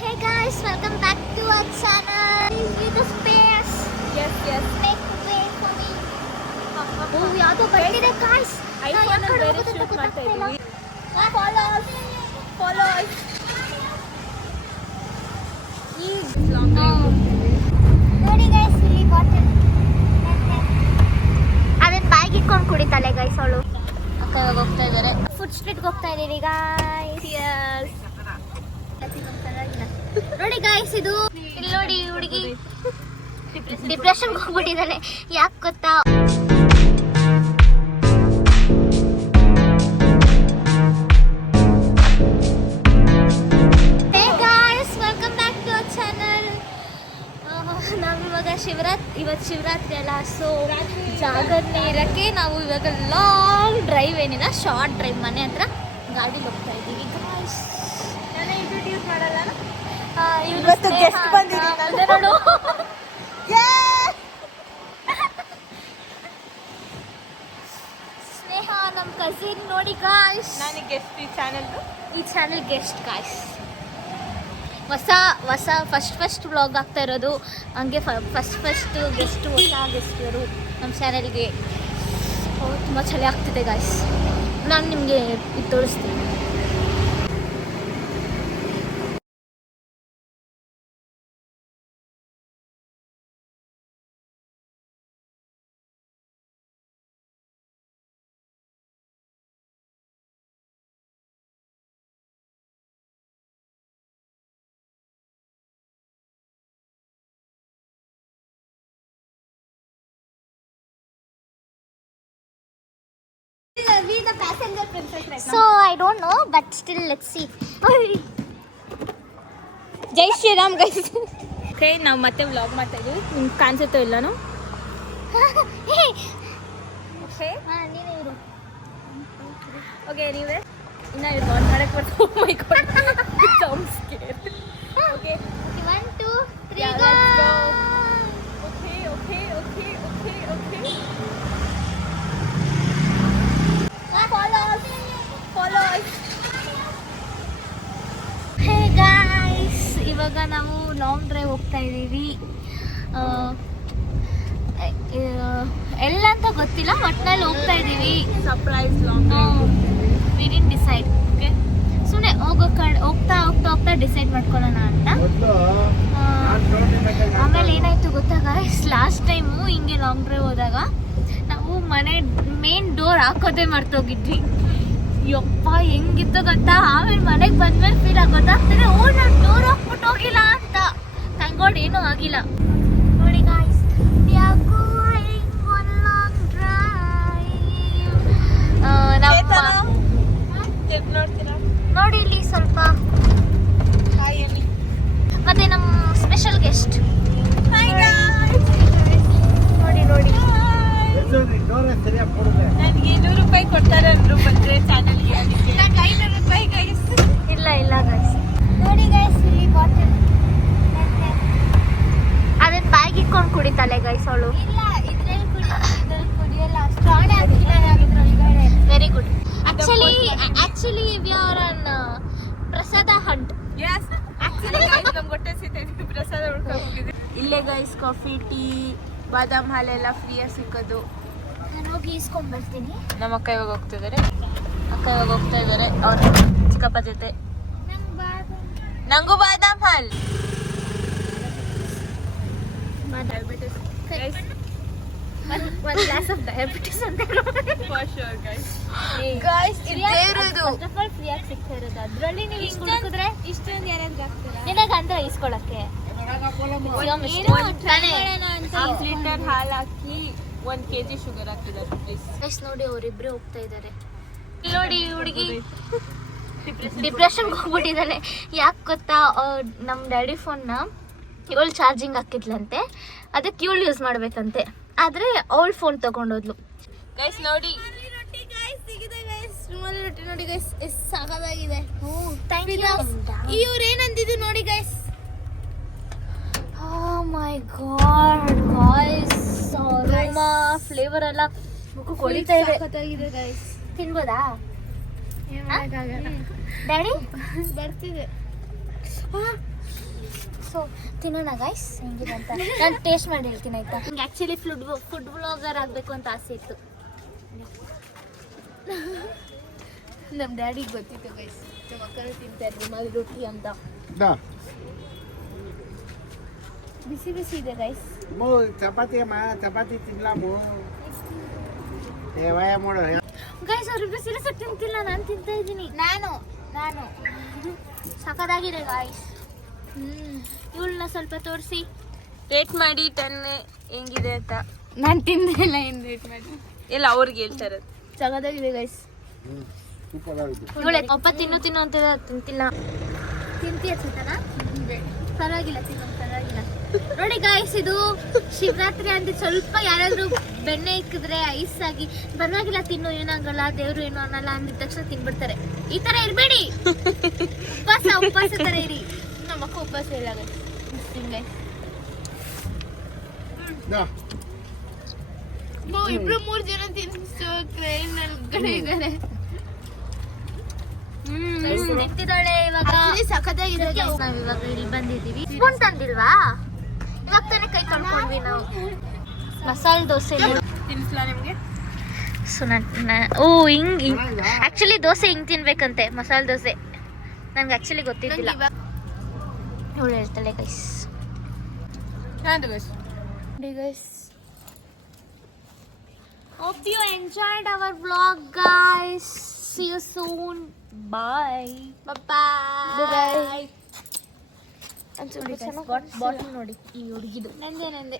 Hey guys, welcome back to our channel. Give the space. Yes. Make way for me. Oh, ಯಾವ್ದೋ ಬರ್ತಿದೆ guys. iPhone ಅಲ್ಲಿ ಬೇರೆ shoot ಮಾಡ್ತಾ ಇದೀವಿ. Follow us. ನೋಡಿ guys, ಇಲ್ಲಿ ಬಾಟಲ್. ಅದನ್ನ ಬ್ಯಾಗ್ ಇಟ್ಕೊಂಡು ಕುಡಿತಾಳೆ guys ಅವಳು. ಅಕ್ಕ ಇವಾಗ ಹೋಗ್ತಾ ಇದ್ದಾರೆ. ಫುಡ್ ಸ್ಟ್ರೀಟ್ಗೆ ಹೋಗ್ತಾ ಇದೀವಿ guys. Yes. ನೋಡಿ ಗಾಯ್ಸ್ ಇದು ಇಲ್ಲಿ ನೋಡಿ ಹುಡುಗಿ ಡಿಪ್ರೆಷನ್ ಹೋಗ್ಬಿಟ್ಟಿದ್ದಾಳೆ. ಯಾಕೆ ಗೊತ್ತಾ? Hey guys, welcome back to our channel. ನಾವು ಇವಾಗ ಇವತ್ತು ಶಿವರಾತ್ರಿ ಅಲ್ಲ, ಸೊ ಜಾಗರಣೆ ಇರೋಕ್ಕೆ ನಾವು ಇವಾಗ ಲಾಂಗ್ ಡ್ರೈವ್ ಏನಿಲ್ಲ, ಶಾರ್ಟ್ ಡ್ರೈವ್ ಮನೆ ಹತ್ರ ಗಾಡಿ ಹೋಗ್ತಾ ಇದ್ದೀವಿ ಗಾಯ್ಸ್. ನಾನು ಇಂಟ್ರೊಡ್ಯೂಸ್ ಮಾಡಲ್ಲ. ಇವತ್ತು ಗೆಸ್ಟ್ ಬಂದಿದ್ದೀನಿ ನೋಡು. ಸ್ನೇಹ ನಮ್ಮ ಕಸಿನ್ ನೋಡಿ ಗಾಯ್ಸ್. ನಾನು ಗೆಸ್ಟ್ ಈ ಚಾನೆಲ್ ಗೆಸ್ಟ್ ಗಾಯ್ಸ್. ಹೊಸ ಫಸ್ಟ್ ವ್ಲಾಗ್ ಆಗ್ತಾ ಇರೋದು. ಹಂಗೆ ಫಸ್ಟ್ ಗೆಸ್ಟ್ ಇವರು ನಮ್ಮ ಚಾನೆಲ್ಗೆ. ತುಂಬ ಚಳಿ ಆಗ್ತಿದೆ ಗಾಯ್ಸ್. ನಾನು ನಿಮಗೆ ಇದು ತೋರಿಸ್ತೀನಿ. Be the passenger princess right now. So I don't know, but still let's see. ಜೈ ಶ್ರೀರಾಮ್ ಗೈಸ್. ಓಕೆ, ನಾವು ಮತ್ತೆ ವ್ಲಾಗ್ ಮಾಡ್ತಾ ಇದೀವಿ. ನಿಮ್ಗೆ ಕಾಣಿಸುತ್ತೋ ಇಲ್ಲನೋ? ಓಕೆ, ನೀವೇ ಇನ್ನ ರೆಕಾರ್ಡ್ ಮಾಡಕ್ಕೆ ಬರ್ತಾ. ಓ ಮೈ god, jump square. Okay 1 2 3 Yeah, go. let's go. Okay. Follow us. Hey guys, ಇವಾಗ ನಾವು ಲಾಂಗ್ ಡ್ರೈವ್ ಹೋಗ್ತಾ ಇದ್ದೀವಿ. ಎಲ್ಲಂತ ಗೊತ್ತಿಲ್ಲ, ಒಟ್ಟಿನಲ್ಲಿ ಹೋಗ್ತಾ ಇದ್ದೀವಿ. Surprise long we didn't decide. Okay, ಸುಮ್ಮನೆ ಹೋಗ್ತಾ ಡಿಸೈಡ್ ಮಾಡ್ಕೊಳ್ಳೋಣ ಅಂತ. ಆಮೇಲೆ ಏನಾಯ್ತು ಗೊತ್ತಾ ಗಾಯ್ಸ್, ಲಾಸ್ಟ್ ಟೈಮು ಹಿಂಗೆ ಲಾಂಗ್ ಡ್ರೈವ್ ಹೋದಾಗ ನಾವು ಮನೆ ಮೇನ್ ಡೋರ್ ಹಾಕೋದೇ ಮರ್ತೋಗಿದ್ವಿ. ಯಪ್ಪ ಹೆಂಗಿತ್ತು ಗೊತ್ತಾ? ಆಮೇಲೆ ಮನೆಗೆ ಬಂದ್ಮೇಲೆ ಫೀಲ್ ಗೊತ್ತಾಗ್ತದೆ, ಓ ನಾನು ಡೋರ್ ಹಾಕ್ಬಿಟ್ಟು ಹೋಗಿಲ್ಲ ಅಂತ. ಥ್ಯಾಂಕ್ ಏನೂ ಆಗಿಲ್ಲ. ನೋಡಿ ಗಾಯ್ಸ್, ನೋಡಿ ಇಲ್ಲಿ ಸ್ವಲ್ಪ ಮತ್ತೆ ನಮ್ಮ ಸ್ಪೆಷಲ್ ಗೆಸ್ಟ್. ನೋಡಿ ನನಗೆ 100 ರೂಪಾಯಿ ಕೊಡ್ತಾರೆ ಅಂದ್ರು ಬಂದ್ರೆ ಚಾನಲ್ಗೆ. ನನಗೆ 500 ರೂಪಾಯಿ ಗೈಸ್. ಇಲ್ಲ ಗೈಸ್. ನೋಡಿ ಗೈಸ್, ಇಲ್ಲಿ ಬಾಟಲ್ ಅದನ್ನ ಬ್ಯಾಗ್ ಇಟ್ಕೊಂಡು ಕುಡಿತಾಳೆ ಗೈಸ್ ಅವಳು. ಇಲ್ಲ, ಇದ್ರಲ್ಲಿ ಕುಡಿಯಲ್ಲ. ಸ್ಟ್ರಾಂಗ್ ಆಗಿಲ್ಲ ಇದ್ರೊಳಗಡೆ. Very good. Actually we are on prasada hunt. Yes, actually guys, ನಮ್ಗೆ ಹೊಟ್ಟೆ ಸಿಗ್ತೈತಿ, ಪ್ರಸಾದ ಹುಡ್ಕೊಂಡು ಹೋಗಿದ್ವಿ. ಇಲ್ಲೇ ಗೈಸ್ ಕಾಫಿ, ಟೀ, ಬಾದಾಮ್ ಹಾಲೆಲ್ಲ ಫ್ರೀಯಾಗಿ ಸಿಕ್ಕೋದು. ನಾನು ಹೋಗಿ ಇಸ್ಕೊಂಡು ಬರ್ತೀನಿ. ನಮ್ಮ ಅಕ್ಕ ಇವಾಗ ಹೋಗ್ತಾ ಇದ್ದಾರೆ ಅವ್ರ ಚಿಕ್ಕಪ್ಪ ಜೊತೆ. ನಂಗೂ ಬಾದಾಮ್ ಹಾಲ್. ಒಂದು ಗ್ಲಾಸ್ ಆಫ್ ಡಯಾಬಿಟಿಸ್ ಅಂತ ಫಸ್ಟ್ ಆಫ್ ಆಲ್ ಫ್ರೀಯಾಗಿ ಸಿಗ್ತಾ ಇರೋದು. ಅದರಲ್ಲಿ ನೀವು ಇಸ್ಕೊಂಡ್ರೆ ಇಷ್ಟೊಂದು ಯಾರಾದ್ರೂ ಆಗ್ತೀರಾ ನಿನಗೆ ಅಂತ ಇಸ್ಕೊಳಕ್ಕೆ? 1 ಲೀಟರ್ ಹಾಲು ಹಾಕಿ 1 kg ಶುಗರ್ ಹಾಕಿದ್ದಾರೆ ಪ್ಲೀಸ್. ನೋಡಿ ಅವರಿಬ್ರು ಹೋಗ್ತಾ ಇದ್ದಾರೆ. ನೋಡಿ ಹುಡುಗಿ ಡಿಪ್ರೆಷನ್ಗೆ ಹೋಗ್ಬಿಟ್ಟಿದ್ದಾಳೆ. ಯಾಕೆ ಗೊತ್ತಾ? ನಮ್ಮ ಡ್ಯಾಡಿ ಫೋನ್ನ ಇವಳು ಚಾರ್ಜಿಂಗ್ ಹಾಕಿದ್ಲಂತೆ, ಅದಕ್ಕೆ ಇವಳು ಯೂಸ್ ಮಾಡ್ಬೇಕಂತೆ. ಆದರೆ ಅವಳು ಫೋನ್ ತಗೊಂಡೋದ್ಲು. ಗೈಸ್ ನೋಡಿ, ನೋಡಿ ಗೈಸ್, ಎಷ್ಟು ಸಾಕಾಗಿದೆ. ಇವ್ರು ಏನಂದಿದ್ದು ನೋಡಿ ಗೈಸ್. ಓ ಮೈ ಗಾಡ್ ಗಾಯ್ಸ್, ಅರೋಮಾ ಫ್ಲೇವರ್ ಎಲ್ಲ ಕೊಡಿತಾ ಇದೆ. ತಿನ್ಬೋದಾ ಡ್ಯಾಡಿ? ಬರ್ತಿದೆ. ಸೊ ತಿನ್ನೋಣ ಗೈಸ್ ಹೆಂಗಿದೆ ಅಂತ ನಾನು ಟೇಸ್ಟ್ ಮಾಡಿ ಹೇಳ್ತೀನಿ ಆಯ್ತಾ. ನಂಗೆ ಆ್ಯಕ್ಚುಲಿ ಫುಡ್ ಬ್ಲಾಗರ್ ಆಗಬೇಕು ಅಂತ ಆಸೆ ಇತ್ತು. ನಮ್ಮ ಡ್ಯಾಡಿಗೆ ಗೊತ್ತಿತ್ತು ಗೈಸ್, ನಮ್ಮ ಅಕ್ಕನೂ ತಿಂತಾರೆ ರುಮಾಲಿ ರೊಟ್ಟಿ ಅಂತ. ಬಿಸಿ ಬಿಸಿ ಇದೆ ಗೈಸ್. ಚಪಾತಿ ತಿನ್ಲಾಮು ಏವಾಯ ಮಾಡು. ಗೈಸ್ ಅವ್ರಿಬ್ರು ಸೀರಿಯಸ್ ತಿಂತಿಲ್ಲ, ನಾನು ತಿಂತಾ ಇದ್ದೀನಿ. ನಾನು ಸಖತ್ತಾಗಿದೆ ಗಾಯ್ಸ್. ಇವಳನ್ನ ಸ್ವಲ್ಪ ತೋರಿಸಿ ರೇಟ್ ಮಾಡಿ 10 ಹೆಂಗಿದೆ ಅಂತ. ನಾನು ತಿಂದಿಲ್ಲ, ಏನು ರೇಟ್ ಮಾಡಿ ಎಲ್ಲ ಅವ್ರಿಗೆ ಹೇಳ್ತಾರೆ. ಸಖತ್ತಾಗಿದೆ ಗೈಸ್. ಇವಳೆ ಒಪ್ಪ ತಿನ್ನು ಅಂತ ತಿಂತಿಲ್ಲ. ತಿಂತೀಯ ಚೇತನ? ಪರವಾಗಿಲ್ಲ ತಿನ್ನು, ಪರವಾಗಿಲ್ಲ. ನೋಡಿ ಗಾಯ್ಸ್, ಇದು ಶಿವರಾತ್ರಿ ಅಂತ ಸ್ವಲ್ಪ ಯಾರಾದ್ರೂ ಬೆಣ್ಣೆ ಇಕ್ಕಿದ್ರೆ ಐಸ್ ಆಗಿ ಪರವಾಗಿಲ್ಲ ತಿನ್ನು ಏನಾಗಲ್ಲ, ದೇವ್ರು ಏನು ಅನ್ನಲ್ಲ ಅಂದಿದ ತಕ್ಷಣ ತಿನ್ಬಿಡ್ತಾರೆ. ಈ ತರ ಇರ್ಬೇಡಿ, ಉಪವಾಸ ತರ ಇರಿ. ನಮ್ಮ ಅಕ್ಕ ಉಪವಾಸ ಇಲ್ಲ ಗೈಸ್. ಇಬ್ರು 3 ಜನ ತಿನ್ಸೋಕ್ರೆ ನನ್ ಕಡೆ ಇದ್ದಾರೆ. ನಿಂತಿದ್ದಾಳೆ ಇವಾಗ. ಸಖತ್ತಾಗಿದೆ. ನಾವ್ ಇವಾಗ ಇಲ್ಲಿ ಬಂದಿದ್ದೀವಿ. ಸ್ಪೂನ್ ತಂದಿಲ್ವಾ? ಇವಾಗ ತಾನೇ ಕೈ ತೊಳ್ಕೊಂಡ್ವಿ ನಾವು. ಮಸಾಲೆ ದೋಸೆ ತಿನ್ಸ್ಲಾ ನಿಮ್ಗೆ? ಸೊ ಓ ಹಿಂಗ್ ಆಕ್ಚುಲಿ ದೋಸೆ ಹಿಂಗ್ ತಿನ್ಬೇಕಂತೆ, ಮಸಾಲೆ ದೋಸೆ. ನನ್ಗೆ ಆಕ್ಚುಲಿ ಗೊತ್ತಿದ್ದಿಲ್ಲ. ಇವಳು ಹೇಳ್ತಾಳೆ guys. Guys, hope you enjoyed our vlog guys. See you soon. Bye. Bye. Bottle ನೋಡಿ ಈ ಹುಡುಗಿದು. ನಂದೇ